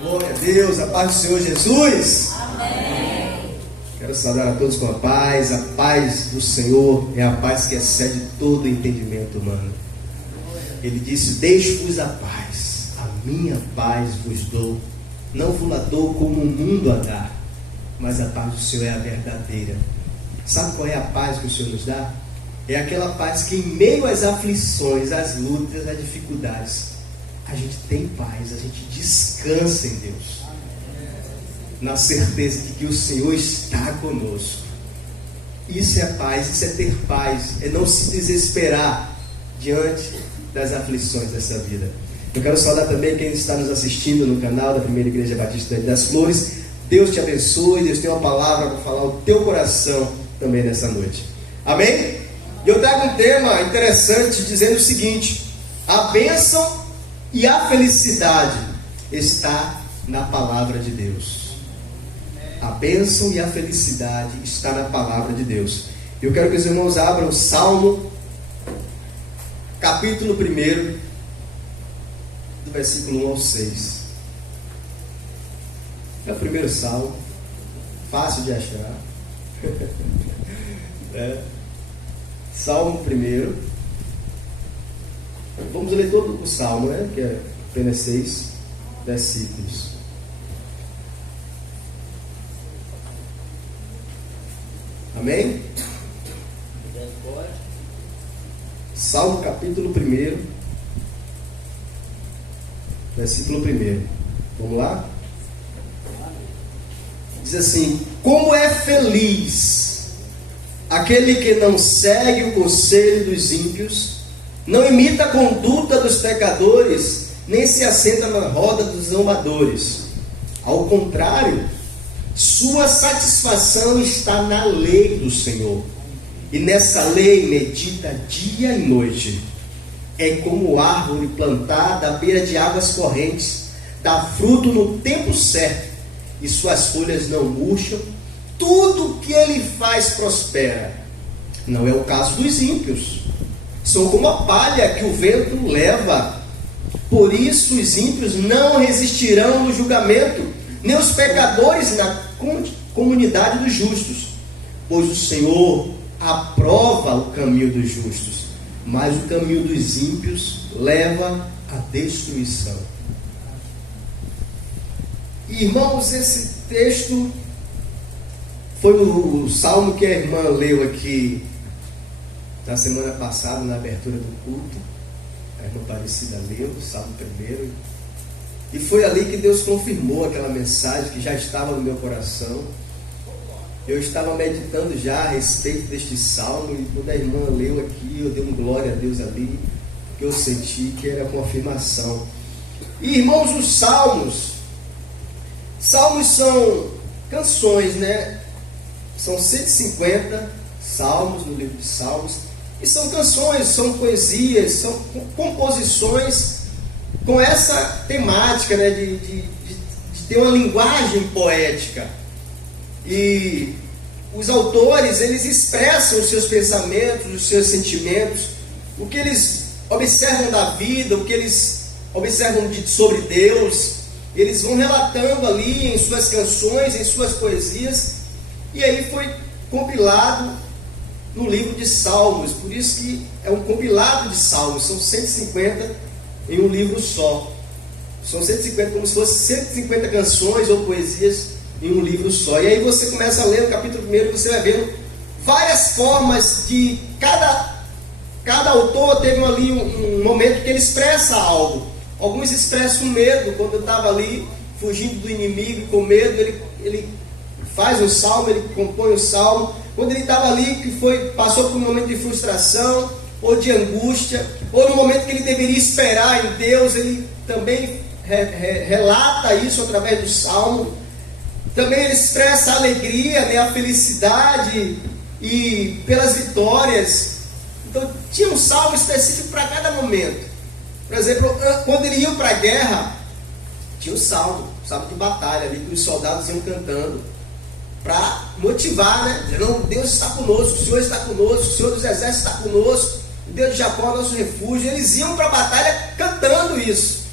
Glória a Deus, a paz do Senhor Jesus. Amém. Quero saudar a todos com a paz. A paz do Senhor é a paz que excede todo entendimento humano. Ele disse: deixo-vos a paz, a minha paz vos dou. Não vos la dou como o mundo a dá, mas a paz do Senhor é a verdadeira. Sabe qual é a paz que o Senhor nos dá? É aquela paz que em meio às aflições, às lutas, às dificuldades, a gente tem paz, a gente descansa em Deus, na certeza de que o Senhor está conosco. Isso é paz, isso é ter paz, é não se desesperar diante das aflições dessa vida. Eu quero saudar também quem está nos assistindo no canal da Primeira Igreja Batista das Flores. Deus te abençoe, Deus tem uma palavra para falar ao teu coração também nessa noite. Amém? E eu trago um tema interessante dizendo o seguinte: a bênção e a felicidade está na palavra de Deus. A bênção e a felicidade está na palavra de Deus. Eu quero que os irmãos abram o Salmo, capítulo 1, do versículo 1 ao 6. É o primeiro salmo, fácil de achar. Salmo 1. Vamos ler todo o salmo, né? Que é apenas 6 versículos. Amém? Salmo capítulo 1, versículo 1. Vamos lá? Diz assim: como é feliz aquele que não segue o conselho dos ímpios, não imita a conduta dos pecadores, nem se assenta na roda dos zombadores. Ao contrário, sua satisfação está na lei do Senhor, e nessa lei medita dia e noite. É como árvore plantada à beira de águas correntes, dá fruto no tempo certo, e suas folhas não murcham. Tudo que ele faz prospera. Não é o caso dos ímpios. São como a palha que o vento leva. Por isso os ímpios não resistirão no julgamento, nem os pecadores na comunidade dos justos. Pois o Senhor aprova o caminho dos justos, mas o caminho dos ímpios leva à destruição. Irmãos, esse texto foi o salmo que a irmã leu aqui na semana passada, na abertura do culto. A irmã Aparecida leu o salmo 1. E foi ali que Deus confirmou aquela mensagem que já estava no meu coração. Eu estava meditando já a respeito deste salmo, e quando a irmã leu aqui, eu dei um glória a Deus ali, porque eu senti que era confirmação. E irmãos, os salmos são canções, né? São 150 salmos no livro de Salmos, e são canções, são poesias, são composições com essa temática, né, de ter uma linguagem poética. E os autores, eles expressam os seus pensamentos, os seus sentimentos, o que eles observam da vida, o que eles observam sobre Deus. Eles vão relatando ali em suas canções, em suas poesias, e aí foi compilado no livro de Salmos. Por isso que é um compilado de salmos, são 150 em um livro só. São 150, como se fossem 150 canções ou poesias em um livro só. E aí você começa a ler o capítulo 1 e você vai vendo várias formas de cada autor teve ali um momento que ele expressa algo. Alguns expressam medo, quando eu estava ali fugindo do inimigo com medo, ele faz um salmo, ele compõe um salmo. Quando ele estava ali, passou por um momento de frustração ou de angústia, ou no momento que ele deveria esperar em Deus, ele também relata isso através do salmo. Também ele expressa a alegria, né, a felicidade e pelas vitórias. Então tinha um salmo específico para cada momento. Por exemplo, quando ele ia para a guerra, tinha um salmo de batalha ali, que os soldados iam cantando para motivar, né? Dizendo: Deus está conosco, o Senhor está conosco, o Senhor dos exércitos está conosco, o Deus de Jacó é nosso refúgio. Eles iam para a batalha cantando isso,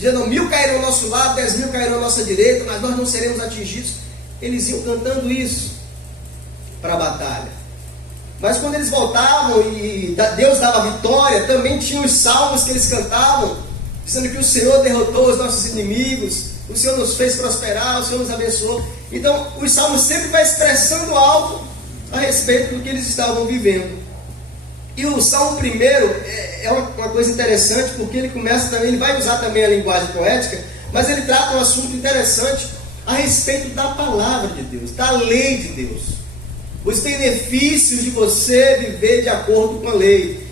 dizendo: 1000 cairão ao nosso lado, 10.000 cairão à nossa direita, mas nós não seremos atingidos. Eles iam cantando isso para a batalha. Mas quando eles voltavam e Deus dava vitória, também tinha os salmos que eles cantavam, dizendo que o Senhor derrotou os nossos inimigos, o Senhor nos fez prosperar, o Senhor nos abençoou. Então, os salmos sempre vai expressando algo a respeito do que eles estavam vivendo. E o salmo primeiro é uma coisa interessante, porque ele começa também, ele vai usar também a linguagem poética, mas ele trata um assunto interessante a respeito da palavra de Deus, da lei de Deus. Os benefícios de você viver de acordo com a lei.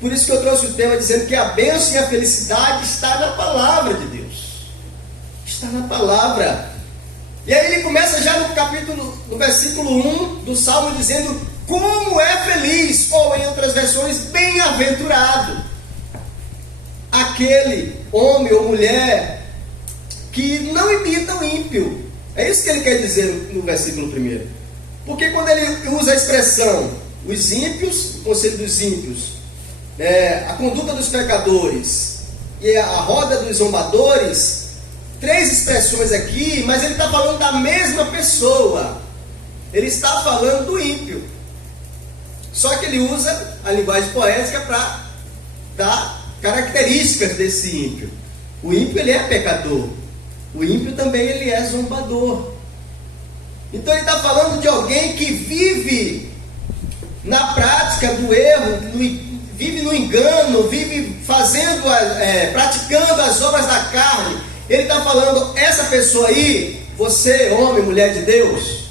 Por isso que eu trouxe o tema dizendo que a bênção e a felicidade está na palavra de Deus. Está na palavra. E aí ele começa já no versículo 1 do Salmo dizendo: como é feliz, ou em outras versões, bem-aventurado, aquele homem ou mulher que não imita o ímpio. É isso que ele quer dizer no versículo 1. Porque quando ele usa a expressão os ímpios, o conselho dos ímpios, a conduta dos pecadores e a roda dos zombadores, 3 expressões aqui, mas ele está falando da mesma pessoa. Ele está falando do ímpio. Só que ele usa a linguagem poética para dar características desse ímpio. O ímpio, ele é pecador. O ímpio também, ele é zombador. Então ele está falando de alguém que vive na prática do erro, vive no engano, vive praticando as obras da carne. Ele está falando: essa pessoa aí, você, homem, mulher de Deus,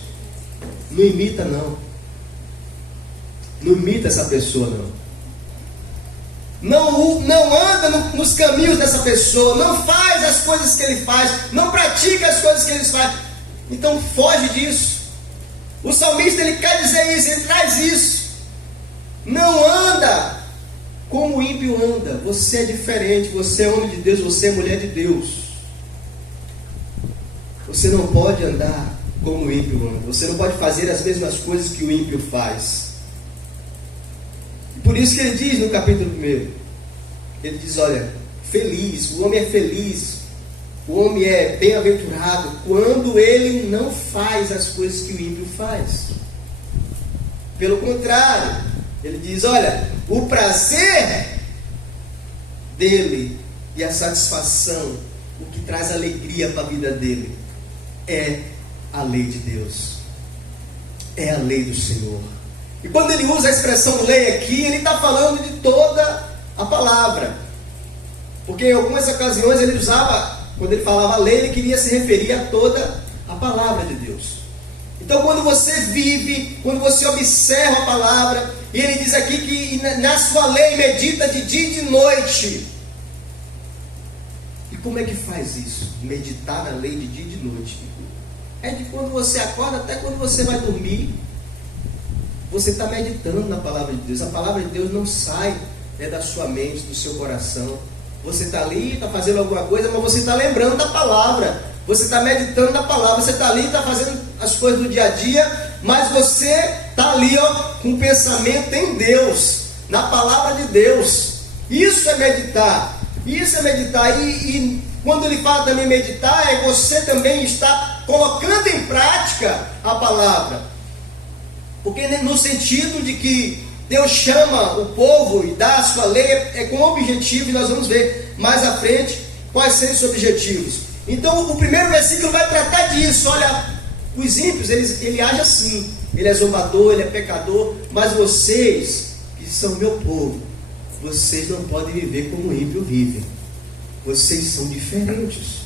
não imita não. Não imita essa pessoa não. Não anda nos caminhos dessa pessoa, não faz as coisas que ele faz, não pratica as coisas que ele faz. Então foge disso. O salmista, ele quer dizer isso, ele traz isso. Não anda como o ímpio anda. Você é diferente, você é homem de Deus, você é mulher de Deus. Você não pode andar como o ímpio anda. Você não pode fazer as mesmas coisas que o ímpio faz. Por isso que ele diz no capítulo 1, ele diz: olha, feliz, o homem é feliz, o homem é bem-aventurado quando ele não faz as coisas que o ímpio faz. Pelo contrário, ele diz: olha, o prazer dele e a satisfação, o que traz alegria para a vida dele, é a lei de Deus, é a lei do Senhor. E quando ele usa a expressão lei aqui, ele está falando de toda a palavra. Porque em algumas ocasiões ele usava, quando ele falava lei, ele queria se referir a toda a palavra de Deus. Então quando você vive, quando você observa a palavra, e ele diz aqui que na sua lei medita de dia e de noite. E como é que faz isso? Meditar na lei de dia e de noite. É de quando você acorda até quando você vai dormir. Você está meditando na palavra de Deus. A palavra de Deus não sai da sua mente, do seu coração. Você está ali, está fazendo alguma coisa, mas você está lembrando da palavra. Você está meditando na palavra. Você está ali, está fazendo as coisas do dia a dia, mas você está ali com o pensamento em Deus, na palavra de Deus. Isso é meditar. Isso é meditar. E quando ele fala também meditar, é você também está colocando em prática a palavra. Porque no sentido de que Deus chama o povo e dá a sua lei, é com objetivo, e nós vamos ver mais à frente quais são os objetivos. Então o primeiro versículo vai tratar disso. Olha, os ímpios, ele age assim, ele é zombador, ele é pecador, mas vocês, que são meu povo, vocês não podem viver como o ímpio vive. Vocês são diferentes.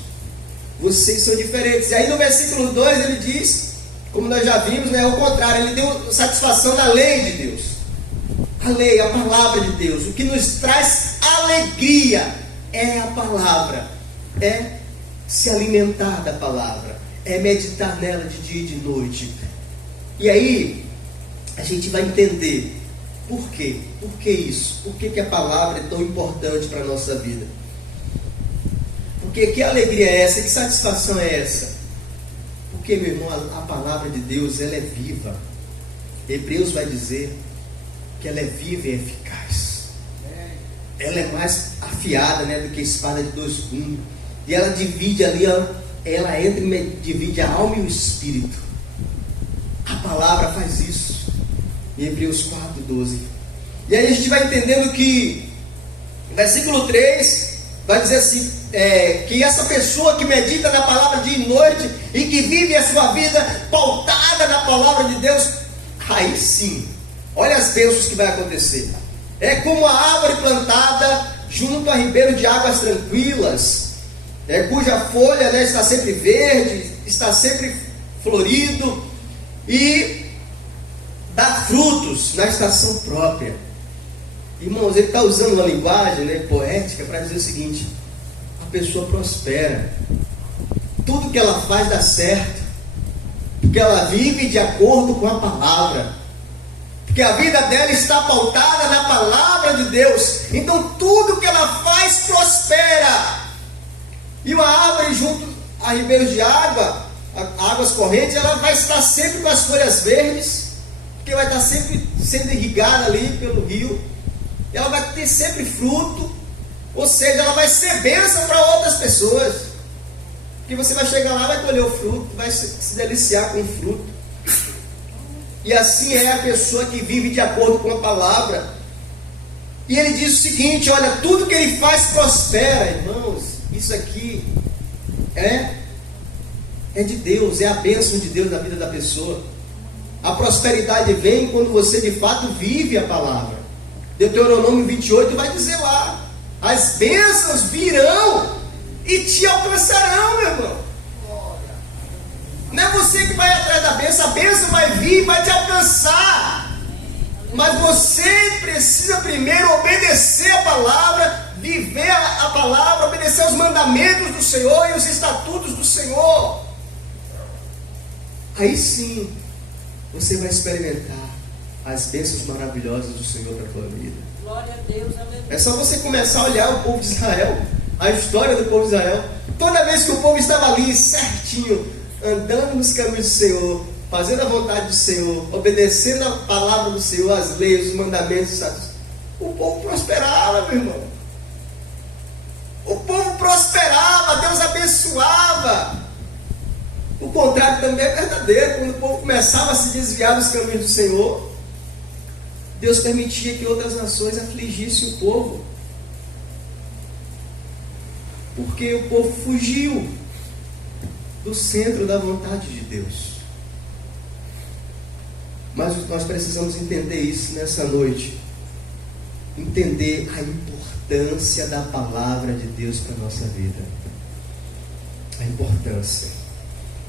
Vocês são diferentes. E aí no versículo 2 ele diz, como nós já vimos, é o contrário, ele deu satisfação na lei de Deus. A lei, a palavra de Deus. O que nos traz alegria é a palavra, é se alimentar da palavra, é meditar nela de dia e de noite. E aí a gente vai entender por quê? Por que isso? Por que a palavra é tão importante para a nossa vida? Porque que alegria é essa? Que satisfação é essa? Porque, meu irmão, a palavra de Deus, ela é viva. Hebreus vai dizer que ela é viva e eficaz. Ela é mais afiada, do que espada de 2 gumes. E ela divide ali, ela entra e divide a alma e o espírito. A palavra faz isso. Em Hebreus 4:12. E aí a gente vai entendendo que, versículo 3, vai dizer assim, que essa pessoa que medita na palavra dia e noite, e que vive a sua vida pautada na palavra de Deus, aí sim, olha as bênçãos que vai acontecer. É como a árvore plantada junto a ribeiro de águas tranquilas, cuja folha, está sempre verde, está sempre florido, e dá frutos na estação própria. Irmãos, ele está usando uma linguagem poética para dizer o seguinte: a pessoa prospera, tudo que ela faz dá certo, porque ela vive de acordo com a palavra, porque a vida dela está pautada na palavra de Deus. Então tudo que ela faz prospera. E uma árvore junto a ribeiros de água, águas correntes, ela vai estar sempre com as folhas verdes, porque vai estar sempre sendo irrigada ali pelo rio. Ela vai ter sempre fruto, ou seja, ela vai ser bênção para outras pessoas, porque você vai chegar lá, vai colher o fruto, vai se deliciar com o fruto. E assim é a pessoa que vive de acordo com a palavra. E ele diz o seguinte: olha, tudo que ele faz prospera. Irmãos, isso aqui é de Deus, é a bênção de Deus na vida da pessoa. A prosperidade vem quando você de fato vive a palavra. Deuteronômio 28 vai dizer lá: as bênçãos virão e te alcançarão, meu irmão. Não é você que vai atrás da bênção, a bênção vai vir e vai te alcançar. Mas você precisa primeiro obedecer a palavra, viver a palavra, obedecer aos mandamentos do Senhor e os estatutos do Senhor. Aí sim, você vai experimentar as bênçãos maravilhosas do Senhor para a tua vida. Glória a Deus, aleluia. É só você começar a olhar o povo de Israel, a história do povo de Israel. Toda vez que o povo estava ali certinho, andando nos caminhos do Senhor, fazendo a vontade do Senhor, obedecendo a palavra do Senhor, as leis, os mandamentos, o povo prosperava, meu irmão. O povo prosperava, Deus abençoava. O contrário também é verdadeiro. Quando o povo começava a se desviar dos caminhos do Senhor, Deus permitia que outras nações afligissem o povo, porque o povo fugiu do centro da vontade de Deus. Mas nós precisamos entender isso nessa noite, entender a importância da palavra de Deus para a nossa vida, a importância.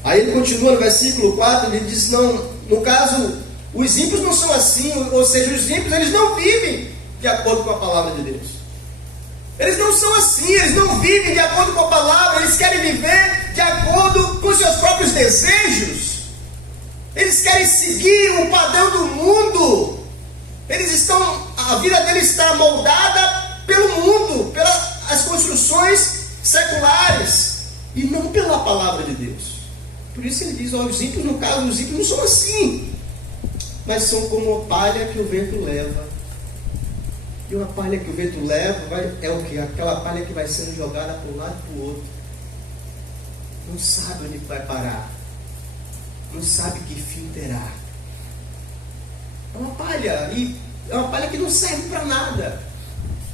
Aí ele continua no versículo 4, ele diz: não, no caso, os ímpios não são assim, ou seja, os ímpios eles não vivem de acordo com a palavra de Deus. Eles não são assim, eles não vivem de acordo com a palavra, eles querem viver de acordo com os seus próprios desejos. Eles querem seguir o padrão do mundo. A vida deles está moldada pelo mundo, pelas construções seculares, e não pela palavra de Deus. Por isso ele diz: os ímpios, no caso, os ímpios não são assim, mas são como a palha que o vento leva. E uma palha que o vento leva é o que? Aquela palha que vai sendo jogada para um lado e para o outro. Não sabe onde vai parar. Não sabe que fim terá. É uma palha, e é uma palha que não serve para nada.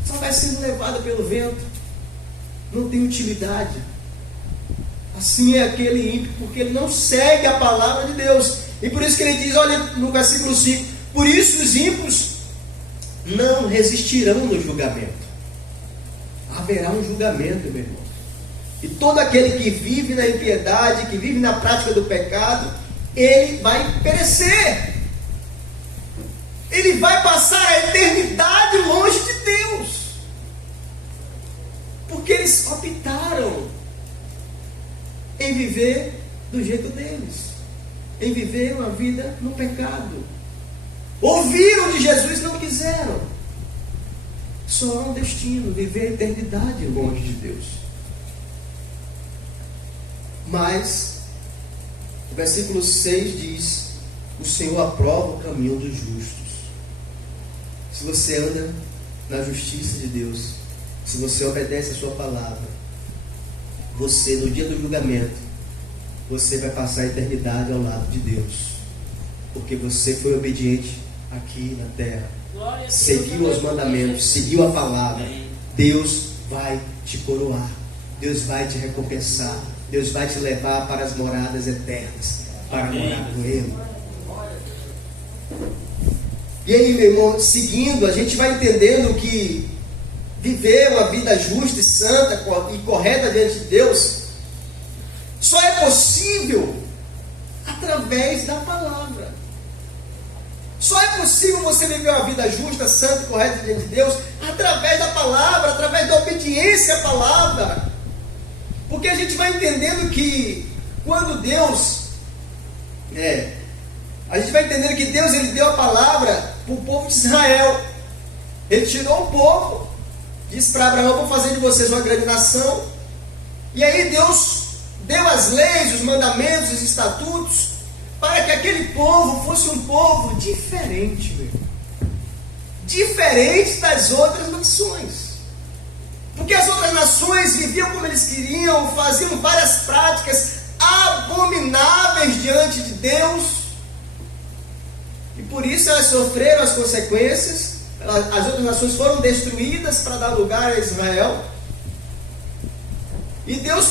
Só vai sendo levada pelo vento. Não tem utilidade. Assim é aquele ímpio, porque ele não segue a palavra de Deus. E por isso que ele diz, olha no versículo 5: por isso os ímpios não resistirão no julgamento. Haverá um julgamento, meu irmão. E todo aquele que vive na impiedade, que vive na prática do pecado, ele vai perecer. Ele vai passar a eternidade longe de Deus. Porque eles optaram em viver do jeito deles, em viver uma vida no pecado. Ouviram de Jesus, não quiseram. Só há um destino: viver a eternidade longe de Deus. Mas o versículo 6 diz: o Senhor aprova o caminho dos justos. Se você anda na justiça de Deus, se você obedece a sua palavra, você, no dia do julgamento, você vai passar a eternidade ao lado de Deus. Porque você foi obediente aqui na terra. Seguiu os mandamentos, seguiu a palavra. Deus vai te coroar. Deus vai te recompensar. Deus vai te levar para as moradas eternas, para morar com Ele. E aí, meu irmão, seguindo, a gente vai entendendo que viver uma vida justa e santa e correta diante de Deus só é possível através da palavra. Só é possível você viver uma vida justa, santa e correta diante de Deus através da palavra, através da obediência à palavra. Porque a gente vai entendendo que quando Deus a gente vai entendendo que Deus, ele deu a palavra para o povo de Israel. Ele tirou o povo, disse para Abraão: vou fazer de vocês uma grande nação. E aí Deus deu as leis, os mandamentos, os estatutos, para que aquele povo fosse um povo diferente, meu. Diferente das outras nações. Porque as outras nações viviam como eles queriam, faziam várias práticas abomináveis diante de Deus. E por isso elas sofreram as consequências. As outras nações foram destruídas para dar lugar a Israel. E Deus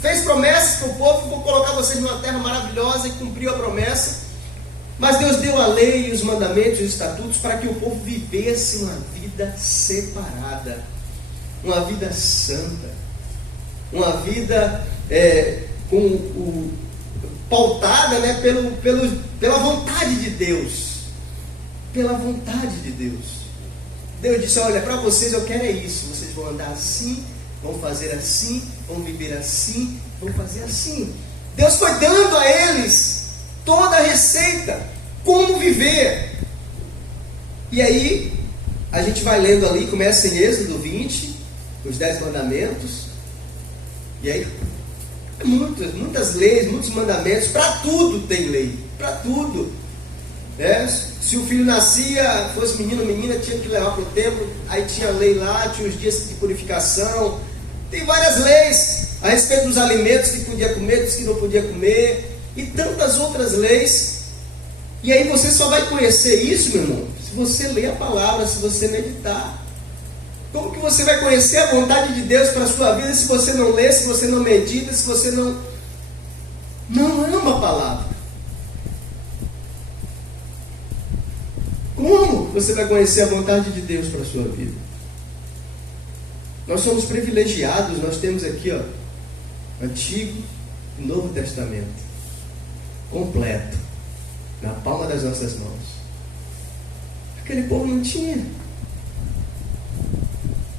fez promessas para o povo: vou colocar vocês numa terra maravilhosa, e cumpriu a promessa. Mas Deus deu a lei, os mandamentos e os estatutos para que o povo vivesse uma vida separada, uma vida santa, uma vida pautada, né, pela vontade de Deus. Pela vontade de Deus. Deus disse: olha, para vocês eu quero isso. Vocês vão andar assim, vão fazer assim, vão viver assim, vão fazer assim. Deus foi dando a eles toda a receita, como viver. E aí, a gente vai lendo ali, começa em Êxodo 20, os 10 mandamentos. E aí, muitas leis, muitos mandamentos. Para tudo tem lei, para tudo. Se o filho nascia, fosse menino ou menina, tinha que levar para o templo. Aí tinha lei lá, tinha os dias de purificação. Tem várias leis a respeito dos alimentos que podia comer, dos que não podia comer, e tantas outras leis. E aí você só vai conhecer isso, meu irmão, se você ler a palavra, se você meditar. Como que você vai conhecer a vontade de Deus para a sua vida se você não lê, se você não medita, se você não ama a palavra? Como você vai conhecer a vontade de Deus para a sua vida? Nós somos privilegiados, nós temos aqui, Antigo e Novo Testamento completo na palma das nossas mãos. Aquele povo não tinha.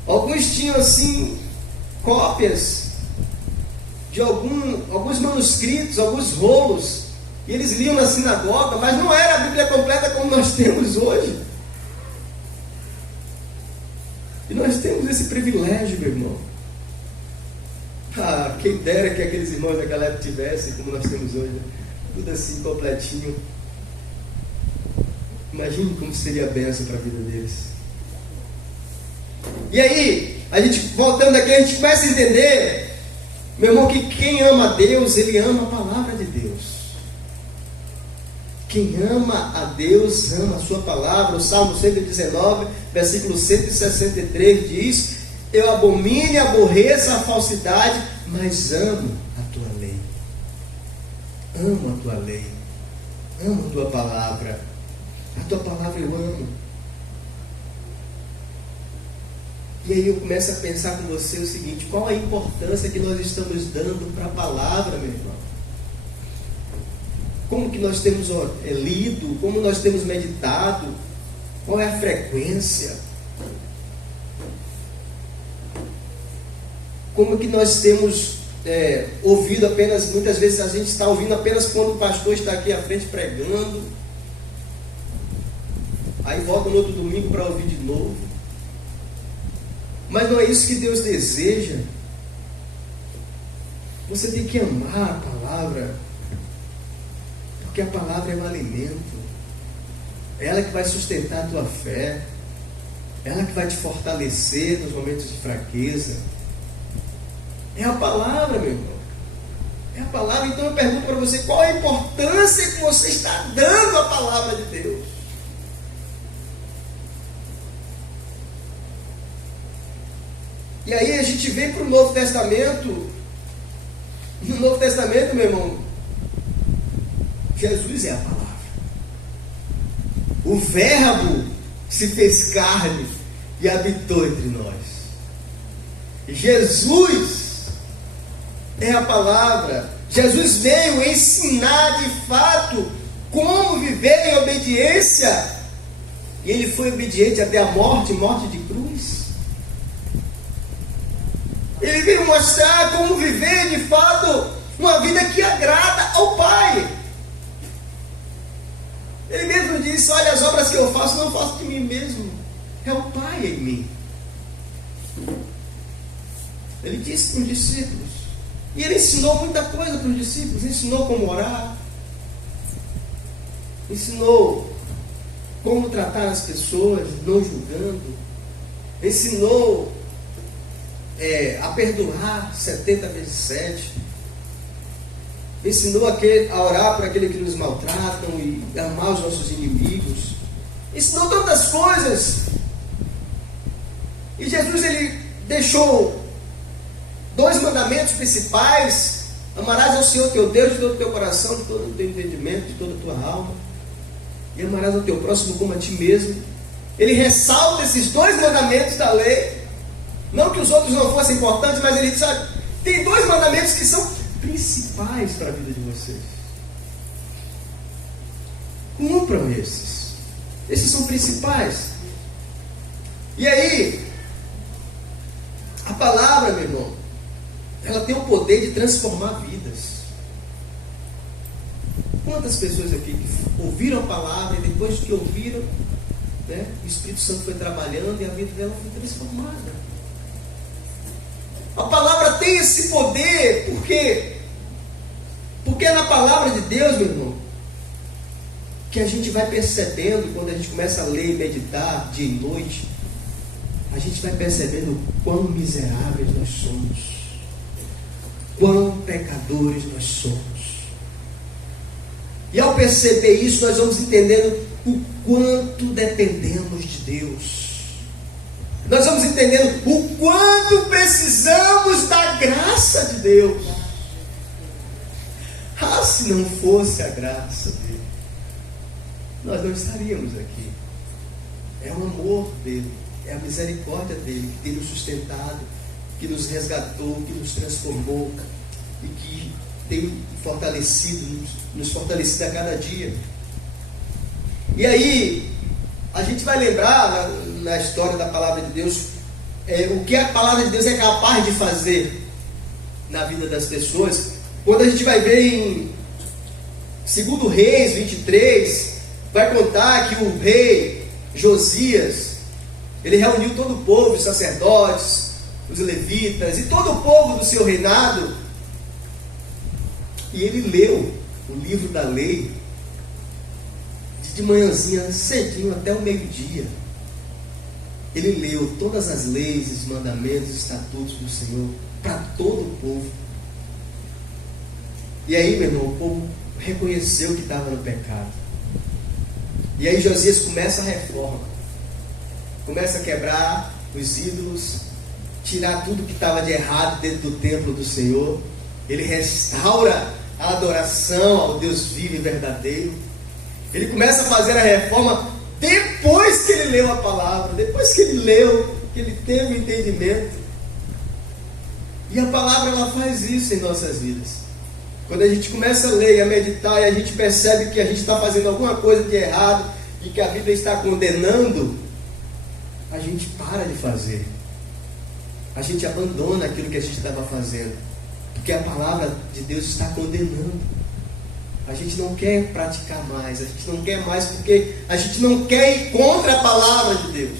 Alguns tinham assim cópias de alguns manuscritos, alguns rolos, e eles liam na sinagoga, mas não era a Bíblia completa como nós temos hoje. E nós temos esse privilégio, meu irmão. Quem dera que aqueles irmãos daquela época tivessem, como nós temos hoje, né? Tudo assim, completinho. Imagine como seria a bênção para a vida deles. E aí, a gente voltando aqui, a gente começa a entender, meu irmão, que quem ama a Deus, ele ama a palavra de Deus. Quem ama a Deus, ama a sua palavra. O Salmo 119, versículo 163 diz: eu abomino e aborreço a falsidade, mas amo a tua lei. Amo a tua lei. Amo a tua palavra. A tua palavra eu amo. E aí eu começo a pensar com você o seguinte: qual a importância que nós estamos dando para a palavra, meu irmão? Como que nós temos lido? Como nós temos meditado? Qual é a frequência? Como que nós temos ouvido apenas, muitas vezes a gente está ouvindo apenas quando o pastor está aqui à frente pregando, aí volta no outro domingo para ouvir de novo. Mas não é isso que Deus deseja. Você tem que amar a palavra, porque a palavra é um alimento. É ela que vai sustentar a tua fé, é ela que vai te fortalecer nos momentos de fraqueza. É a palavra, meu irmão. É a palavra. Então eu pergunto para você, qual a importância que você está dando à palavra de Deus? E aí a gente vem para o Novo Testamento. No Novo Testamento, meu irmão, Jesus é a palavra. O Verbo se fez carne e habitou entre nós. Jesus é a palavra. Jesus veio ensinar de fato como viver em obediência. E ele foi obediente até a morte, morte de cruz. Ele veio mostrar como viver de fato uma vida que agrada ao Pai. Ele mesmo disse: olha, as obras que eu faço, não faço de mim mesmo, é o Pai em mim. Ele disse para os discípulos. E ele ensinou muita coisa para os discípulos. Ensinou como orar, ensinou como tratar as pessoas, não julgando, ensinou a perdoar 70 vezes 7, ensinou a orar por aquele que nos maltratam e amar os nossos inimigos, ensinou tantas coisas. E Jesus, ele deixou 2 mandamentos principais: amarás ao Senhor teu Deus de todo o teu coração, de todo o teu entendimento, de toda a tua alma, e amarás ao teu próximo como a ti mesmo. Ele ressalta esses 2 mandamentos da lei. Não que os outros não fossem importantes, mas ele diz: sabe, tem 2 mandamentos que são principais para a vida de vocês. Cumpram esses. Esses são principais. E aí, a palavra, meu irmão, ela tem o poder de transformar vidas. Quantas pessoas aqui que ouviram a palavra e depois que ouviram, o Espírito Santo foi trabalhando e a vida dela foi transformada. A palavra tem esse poder, porque é na palavra de Deus, meu irmão, que a gente vai percebendo, quando a gente começa a ler e meditar dia e noite, a gente vai percebendo o quão miseráveis nós somos, quão pecadores nós somos. E ao perceber isso, nós vamos entendendo o quanto dependemos de Deus. Nós vamos entendendo o quanto precisamos da graça de Deus. Ah, se não fosse a graça dele, nós não estaríamos aqui. É o amor dele, é a misericórdia dele que tem nos sustentado, que nos resgatou, que nos transformou e que tem fortalecido, nos fortalecido a cada dia. E aí, a gente vai lembrar na história da palavra de Deus o que a palavra de Deus é capaz de fazer na vida das pessoas. Quando a gente vai ver em 2 Reis 23, vai contar que o rei Josias, ele reuniu todo o povo, os sacerdotes, os levitas e todo o povo do seu reinado, e ele leu o livro da lei de manhãzinha, cedinho, até o meio-dia. Ele leu todas as leis, os mandamentos, os estatutos do Senhor para todo o povo. E aí, meu irmão, o povo reconheceu que estava no pecado. E aí Josias começa a reforma, começa a quebrar os ídolos, tirar tudo que estava de errado dentro do templo do Senhor. Ele restaura a adoração ao Deus vivo e verdadeiro. Ele começa a fazer a reforma depois que ele leu a palavra, depois que ele leu, que ele teve o entendimento. E a palavra, ela faz isso em nossas vidas. Quando a gente começa a ler e a meditar e a gente percebe que a gente está fazendo alguma coisa de errado e que a Bíblia está condenando, a gente para de fazer. A gente abandona aquilo que a gente estava fazendo, porque a palavra de Deus está condenando. A gente não quer praticar mais, a gente não quer mais porque a gente não quer ir contra a palavra de Deus.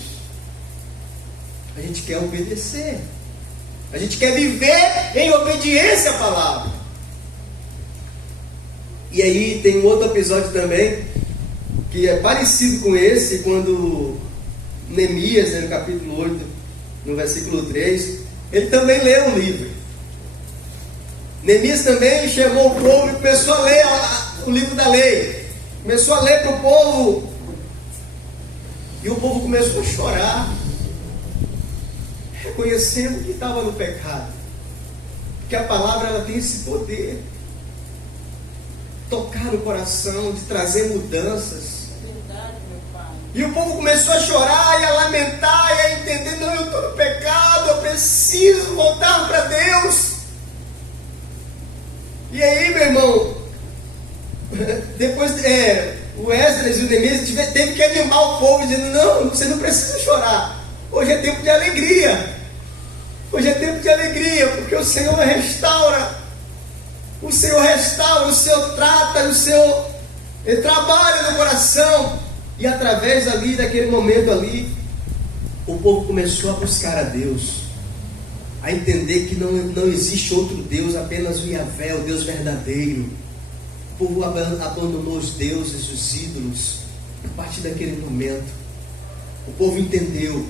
A gente quer obedecer. A gente quer viver em obediência à palavra. E aí tem um outro episódio também, que é parecido com esse, quando Neemias, no capítulo 8, no versículo 3, ele também lê um livro. Neemias também chamou o povo e começou a ler o livro da lei. Começou a ler para o povo. E o povo começou a chorar, reconhecendo que estava no pecado. Porque a palavra ela tem esse poder. Tocar no coração, de trazer mudanças. E o povo começou a chorar e a lamentar e a entender: não, eu estou no pecado, eu preciso voltar para Deus. E aí, meu irmão, depois o Esdras e o Neemias teve que animar o povo, dizendo: não, você não precisa chorar. Hoje é tempo de alegria. Hoje é tempo de alegria, porque o Senhor restaura. O Senhor restaura, o Senhor trata, Ele trabalha no coração. E através ali, daquele momento ali, o povo começou a buscar a Deus, a entender que não existe outro Deus, apenas o Yahvé, o Deus verdadeiro. O povo abandonou os deuses, os ídolos. A partir daquele momento, o povo entendeu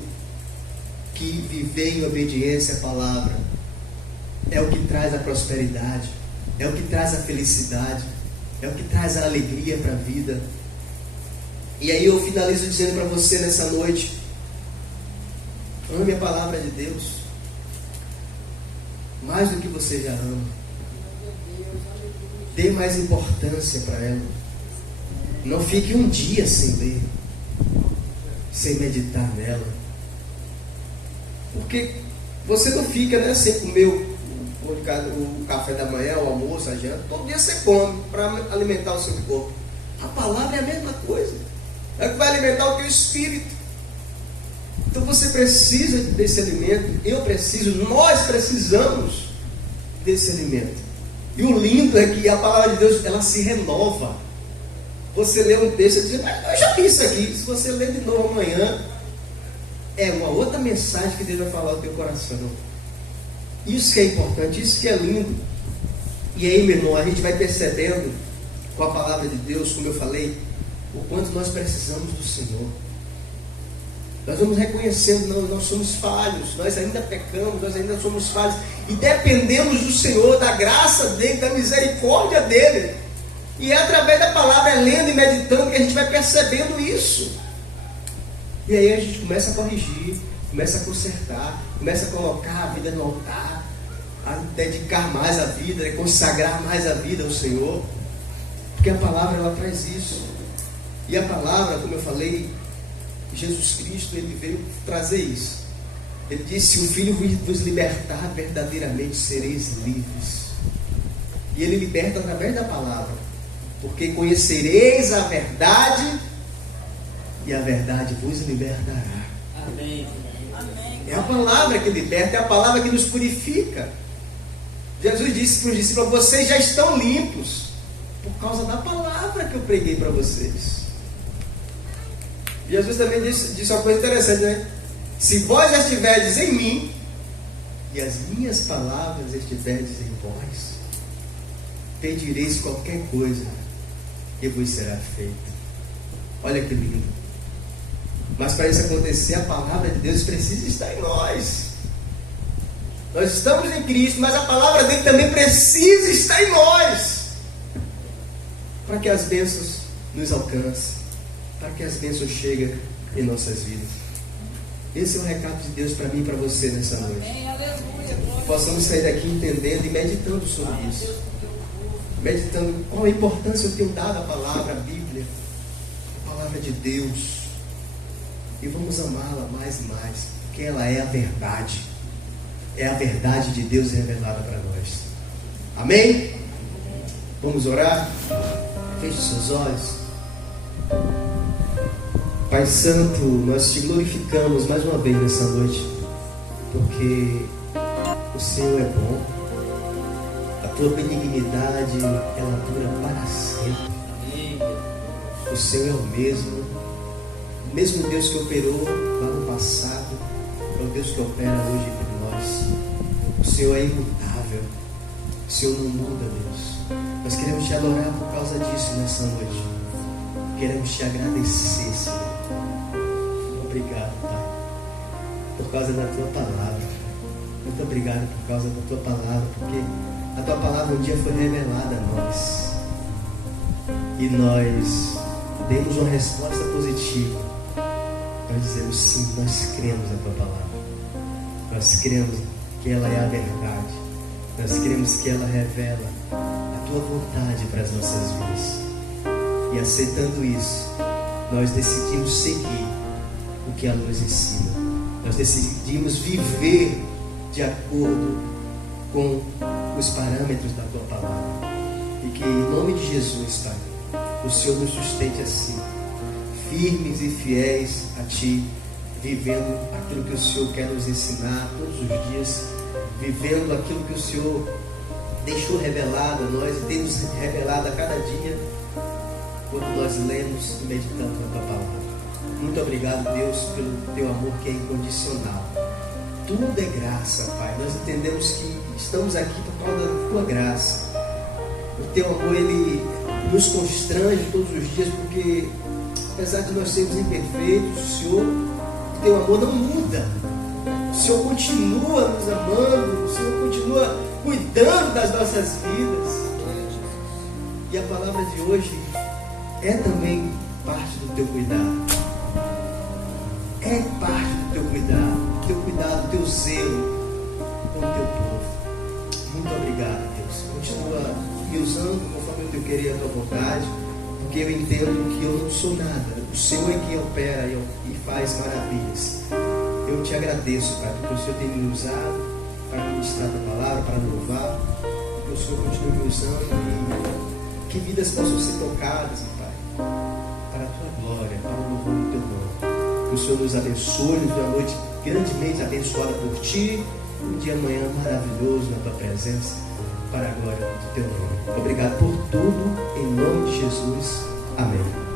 que viver em obediência à palavra é o que traz a prosperidade, é o que traz a felicidade, é o que traz a alegria para a vida. E aí eu finalizo dizendo para você nessa noite: ame a palavra de Deus mais do que você já ama. Dê mais importância para ela. Não fique um dia sem ler, sem meditar nela. Porque você não fica, sem comer o café da manhã, o almoço, a janta. Todo dia você come para alimentar o seu corpo. A palavra é a mesma coisa. É o que vai alimentar o teu espírito. Então você precisa desse alimento. Eu preciso, nós precisamos desse alimento. E o lindo é que a palavra de Deus, ela se renova. Você lê um texto e diz: mas eu já li isso aqui. Se você ler de novo amanhã, é uma outra mensagem que Deus vai falar ao teu coração. Isso que é importante, isso que é lindo. E aí, meu irmão, a gente vai percebendo com a palavra de Deus, como eu falei, o quanto nós precisamos do Senhor. Nós vamos reconhecendo: não, nós somos falhos, nós ainda pecamos, nós ainda somos falhos, e dependemos do Senhor, da graça dEle, da misericórdia dEle. E é através da palavra, lendo e meditando, que a gente vai percebendo isso. E aí a gente começa a corrigir, começa a consertar, começa a colocar a vida no altar, a dedicar mais a vida, a consagrar mais a vida ao Senhor. Porque a palavra, ela traz isso. E a palavra, como eu falei, Jesus Cristo, Ele veio trazer isso. Ele disse: se o Filho vos libertar, verdadeiramente sereis livres. E Ele liberta através da palavra. Porque conhecereis a verdade, e a verdade vos libertará. Amém. É a palavra que liberta, é a palavra que nos purifica. Jesus disse para os discípulos: vocês já estão limpos por causa da palavra que eu preguei para vocês. Jesus também disse uma coisa interessante, né? Se vós estiverdes em mim, e as minhas palavras estiverdes em vós, pedireis qualquer coisa, e vos será feita. Olha que lindo. Mas para isso acontecer, a palavra de Deus precisa estar em nós. Nós estamos em Cristo, mas a palavra dele também precisa estar em nós, para que as bênçãos nos alcancem, para que as bênçãos cheguem em nossas vidas. Esse é o recado de Deus para mim e para você nessa noite. Que possamos sair daqui entendendo e meditando sobre isso. Meditando qual a importância eu tenho dado à palavra, à Bíblia, a palavra de Deus. E vamos amá-la mais e mais, porque ela é a verdade. É a verdade de Deus revelada para nós. Amém? Vamos orar? Feche seus olhos. Pai Santo, nós te glorificamos mais uma vez nessa noite, porque o Senhor é bom, a tua benignidade, ela dura para sempre. O Senhor é o mesmo Deus que operou lá no passado, é o Deus que opera hoje por nós. O Senhor é imutável, o Senhor não muda, Deus. Nós queremos te adorar por causa disso nessa noite. Queremos te agradecer, Senhor. Obrigado, Pai, por causa da tua palavra. Muito obrigado por causa da tua palavra, porque a tua palavra um dia foi revelada a nós. E nós demos uma resposta positiva. Nós dizemos sim, nós cremos na tua palavra. Nós cremos que ela é a verdade. Nós cremos que ela revela a tua vontade para as nossas vidas. E aceitando isso, nós decidimos seguir o que ela nos ensina. Nós decidimos viver de acordo com os parâmetros da tua palavra. E que em nome de Jesus, Pai, o Senhor nos sustente assim, firmes e fiéis a Ti, vivendo aquilo que o Senhor quer nos ensinar todos os dias, vivendo aquilo que o Senhor deixou revelado a nós e tem nos revelado a cada dia, quando nós lemos e meditamos na Tua palavra. Muito obrigado, Deus, pelo Teu amor que é incondicional. Tudo é graça, Pai. Nós entendemos que estamos aqui por causa da Tua graça. O Teu amor, Ele nos constrange todos os dias, porque apesar de nós sermos imperfeitos, o Teu amor não muda. O Senhor continua nos amando, o Senhor continua cuidando das nossas vidas. E a palavra de hoje é também parte do Teu cuidado. É parte do Teu cuidado, do Teu zelo com o Teu povo. Muito obrigado, Deus. Continua me usando conforme o Teu querer e a Tua vontade, porque eu entendo que eu não sou nada. O Senhor é quem opera e faz maravilhas. Eu Te agradeço, Pai, porque o Senhor tem me usado para ministrar a Tua palavra, para louvar. Que o Senhor continue me usando e que vidas possam ser tocadas, Pai, para a Tua glória, para o louvor do Teu nome. Que o Senhor nos abençoe, nos dê uma noite grandemente abençoada por Ti, um dia amanhã maravilhoso na Tua presença, para a glória do Teu nome. Obrigado por tudo, em nome de Jesus. Amém.